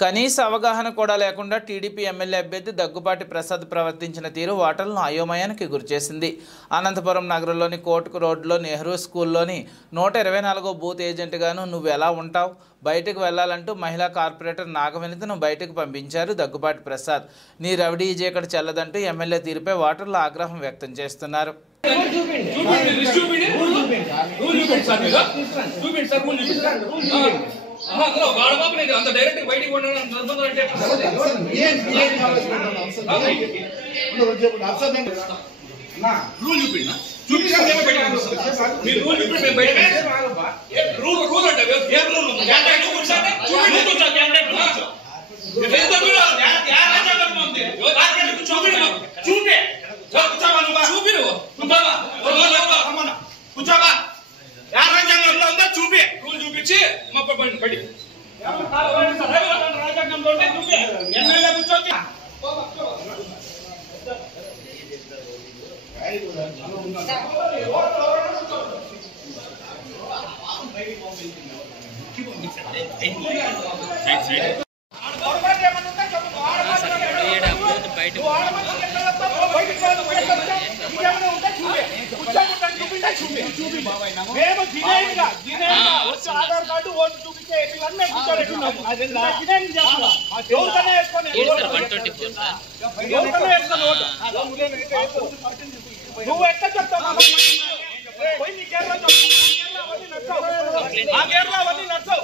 కనీస అవగాహన కూడా లేకుండా టీడీపీ ఎమ్మెల్యే అభ్యర్థి దగ్గుబాటి ప్రసాద్ ప్రవర్తించిన తీరు ఓటర్లను అయోమయానికి గురిచేసింది. అనంతపురం నగరంలోని కోర్టుకు రోడ్లో నెహ్రూ స్కూల్లోని 124వ బూత్ ఏజెంట్గాను నువ్వు ఎలా ఉంటావు, బయటకు వెళ్లాలంటూ మహిళా కార్పొరేటర్ నాగవినితను బయటకు పంపించారు దగ్గుబాటి ప్రసాద్. నీ రౌడీ ఇక్కడ చెల్లదంటూ ఎమ్మెల్యే తీరుపై ఓటర్లు ఆగ్రహం వ్యక్తం చేస్తున్నారు. అంత డైరెక్ట్ బయటికి రూల్ చూపిండి రూల్ అంటే చూపి కూర్చోబా రాజ్యాంగంలో ఉందా చూపి రూల్ చూపించి బయటికి రాజ్యాంగంలో ఉంటే చూపి ఎమ్మెల్యే కూర్చోండి. ఆధార్ కార్డు ఓటు చూపించే నువ్వు ఎట్లా చెప్తావు అవన్నీ నచ్చావు